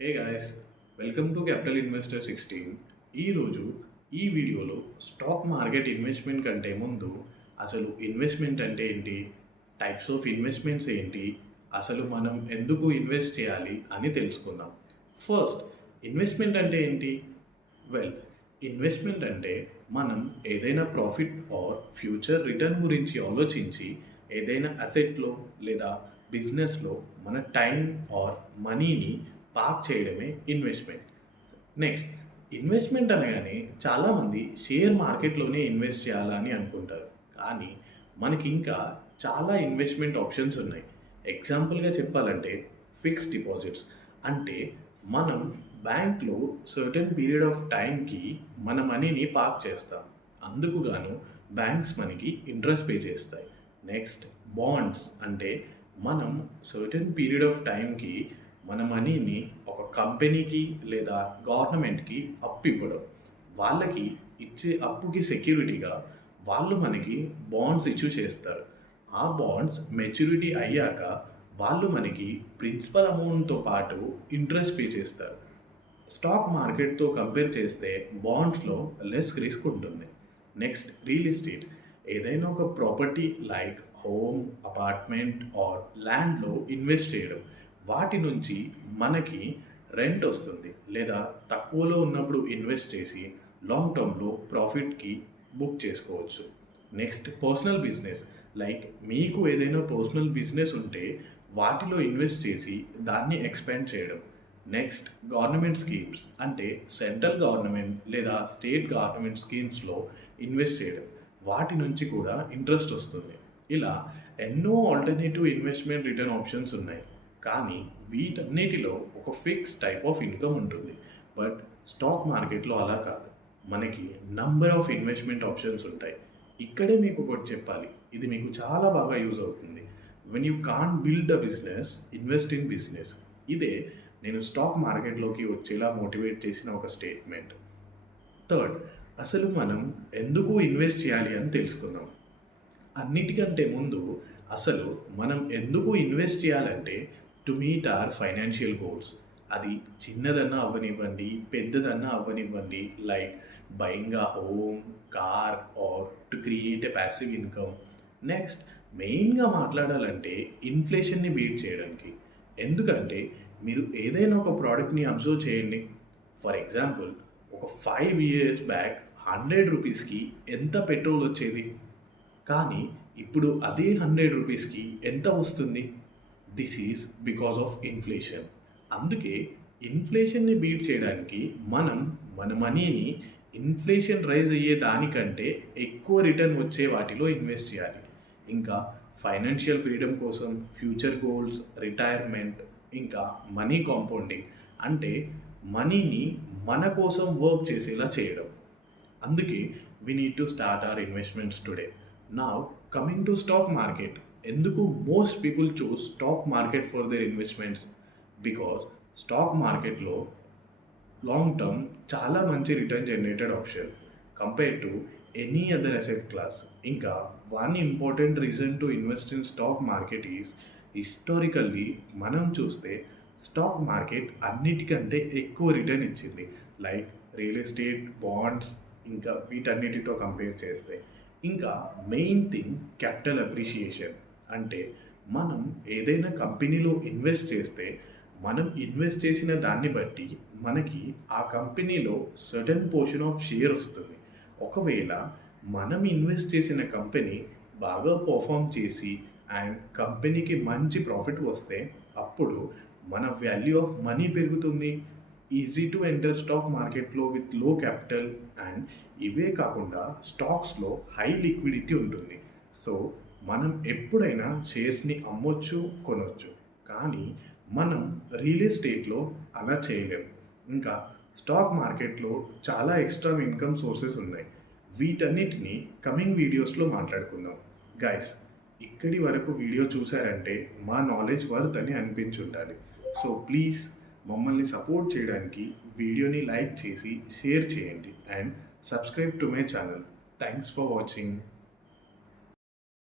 Hey guys, welcome to capital investor 16. ఈరోజు ఈ వీడియోలో స్టాక్ మార్కెట్ ఇన్వెస్ట్మెంట్ కంటే ముందు అసలు ఇన్వెస్ట్మెంట్ అంటే ఏంటి, టైప్స్ ఆఫ్ ఇన్వెస్ట్మెంట్స్ ఏంటి, అసలు మనం ఎందుకు ఇన్వెస్ట్ చేయాలి అని తెలుసుకుందాం. ఫస్ట్, ఇన్వెస్ట్మెంట్ అంటే ఏంటి? వెల్, ఇన్వెస్ట్మెంట్ అంటే మనం ఏదైనా ప్రాఫిట్ ఆర్ ఫ్యూచర్ రిటర్న్ గురించి ఆలోచించి ఏదైనా అసెట్లో లేదా బిజినెస్లో మన టైం ఆర్ మనీని పార్క్ చేయడమే ఇన్వెస్ట్మెంట్. నెక్స్ట్, ఇన్వెస్ట్మెంట్ అనగానే చాలామంది షేర్ మార్కెట్లోనే ఇన్వెస్ట్ చేయాలని అనుకుంటారు. కానీ మనకి ఇంకా చాలా ఇన్వెస్ట్మెంట్ ఆప్షన్స్ ఉన్నాయి. ఎగ్జాంపుల్గా చెప్పాలంటే ఫిక్స్డ్ డిపాజిట్స్ అంటే మనం బ్యాంక్లో సర్టెన్ పీరియడ్ ఆఫ్ టైంకి మన మనీని పార్క్ చేస్తాం. అందుకు గాను బ్యాంక్స్ మనకి ఇంట్రెస్ట్ పే చేస్తాయి. నెక్స్ట్, బాండ్స్ అంటే మనం సర్టెన్ పీరియడ్ ఆఫ్ టైంకి మన మనీని ఒక కంపెనీకి లేదా గవర్నమెంట్కి అప్పు ఇవ్వడం. వాళ్ళకి ఇచ్చే అప్పుకి సెక్యూరిటీగా వాళ్ళు మనకి బాండ్స్ ఇష్యూ చేస్తారు. ఆ బాండ్స్ మెచ్యూరిటీ అయ్యాక వాళ్ళు మనకి ప్రిన్సిపల్ అమౌంట్తో పాటు ఇంట్రెస్ట్ పే చేస్తారు. స్టాక్ మార్కెట్తో కంపేర్ చేస్తే బాండ్స్లో లెస్ రిస్క్ ఉంటుంది. Next, real estate. ఏదైనా ఒక property like home, apartment or ల్యాండ్లో ఇన్వెస్ట్ చేయడం. వాటి నుంచి మనకి రెంట్ వస్తుంది, లేదా తక్కువలో ఉన్నప్పుడు ఇన్వెస్ట్ చేసి లాంగ్ టర్మ్లో ప్రాఫిట్కి బుక్ చేసుకోవచ్చు. Next, personal business. లైక్ మీకు ఏదైనా పర్సనల్ బిజినెస్ ఉంటే వాటిలో ఇన్వెస్ట్ చేసి దాన్ని ఎక్స్పాండ్ చేయడం. నెక్స్ట్, గవర్నమెంట్ స్కీమ్స్ అంటే సెంట్రల్ గవర్నమెంట్ లేదా స్టేట్ గవర్నమెంట్ స్కీమ్స్లో ఇన్వెస్ట్ చేయడం. వాటి నుంచి కూడా ఇంట్రెస్ట్ వస్తుంది. ఇలా ఎన్నో ఆల్టర్నేటివ్ ఇన్వెస్ట్మెంట్ రిటర్న్ ఆప్షన్స్ ఉన్నాయి. కానీ వీటన్నిటిలో ఒక ఫిక్స్ టైప్ ఆఫ్ ఇన్కమ్ ఉంటుంది. బట్ స్టాక్ మార్కెట్లో అలా కాదు. మనకి నంబర్ ఆఫ్ ఇన్వెస్ట్మెంట్ ఆప్షన్స్ ఉంటాయి. ఇక్కడే మీకు ఒకటి చెప్పాలి, ఇది మీకు చాలా బాగా యూజ్ అవుతుంది. When you can't build a business, invest in business. ఇదే నేను స్టాక్ మార్కెట్లోకి వచ్చేలా మోటివేట్ చేసిన ఒక స్టేట్మెంట్. థర్డ్, అసలు మనం ఎందుకు ఇన్వెస్ట్ చేయాలి అని తెలుసుకుందాం. అన్నిటికంటే ముందు అసలు మనం ఎందుకు ఇన్వెస్ట్ చేయాలంటే to meet our financial goals. అది చిన్నదన్నా అవ్వనివ్వండి, పెద్దదన్నా అవ్వనివ్వండి, like buying a home, car or to create a passive income. Next, మెయిన్గా మాట్లాడాలంటే ఇన్ఫ్లేషన్ని బీట్ చేయడానికి. ఎందుకంటే మీరు ఏదైనా ఒక ప్రోడక్ట్ని అబ్జర్వ్ చేయండి. ఫర్ ఎగ్జాంపుల్, ఒక 5 years బ్యాక్ 100 రూపీస్కి ఎంత పెట్రోల్ వచ్చేది? కానీ ఇప్పుడు అదే 100 రూపీస్కి ఎంత వస్తుంది? This is because of inflation. అందుకే ఇన్ఫ్లేషన్ని బీట్ చేయడానికి మనం మన మనీని ఇన్ఫ్లేషన్ రైజ్ అయ్యే దానికంటే ఎక్కువ రిటర్న్ వచ్చే వాటిలో ఇన్వెస్ట్ చేయాలి. ఇంకా ఫైనాన్షియల్ ఫ్రీడమ్ కోసం, ఫ్యూచర్ గోల్స్, రిటైర్మెంట్, ఇంకా మనీ కాంపౌండింగ్ అంటే మనీని మన కోసం వర్క్ చేసేలా చేయడం. అందుకే we need to start our investments today. Now, coming to stock market. ఎందుకు most people choose stock market for their investments? Because stock మార్కెట్లో లాంగ్ టర్మ్ చాలా మంచి return generated option compare to any other asset class. ఇంకా one important reason to invest in stock market is historically మనం చూస్తే stock market అన్నిటికంటే ఎక్కువ return ఇచ్చింది. Like real estate, bonds, ఇంకా వీటన్నిటితో కంపేర్ చేస్తే. ఇంకా మెయిన్ థింగ్ క్యాపిటల్ అప్రిషియేషన్. అంటే మనం ఏదైనా కంపెనీలో ఇన్వెస్ట్ చేస్తే మనం ఇన్వెస్ట్ చేసిన దాన్ని బట్టి మనకి ఆ కంపెనీలో సర్టెన్ పోర్షన్ ఆఫ్ షేర్ వస్తుంది. ఒకవేళ మనం ఇన్వెస్ట్ చేసిన కంపెనీ బాగా పర్ఫామ్ చేసి అండ్ కంపెనీకి మంచి ప్రాఫిట్ వస్తే అప్పుడు మన వాల్యూ ఆఫ్ మనీ పెరుగుతుంది. ఈజీ టు ఎంటర్ స్టాక్ మార్కెట్లో విత్ లో క్యాపిటల్. అండ్ ఇవే కాకుండా స్టాక్స్లో హై లిక్విడిటీ ఉంటుంది. సో మనం ఎప్పుడైనా షేర్స్ని అమ్మొచ్చు, కొనొచ్చు. కానీ మనం రియల్ ఎస్టేట్లో అలా చేయలేము. ఇంకా స్టాక్ మార్కెట్లో చాలా ఎక్స్ట్రా ఇన్కమ్ సోర్సెస్ ఉన్నాయి. వీటన్నిటిని కమింగ్ వీడియోస్లో మాట్లాడుకుందాం. గైస్, ఇక్కడి వరకు వీడియో చూసారంటే మా నాలెడ్జ్ వర్త్ అని అనిపించుండాలి. సో ప్లీజ్ మమ్మల్ని సపోర్ట్ చేయడానికి వీడియోని లైక్ చేసి షేర్ చేయండి and subscribe to my channel. Thanks for watching.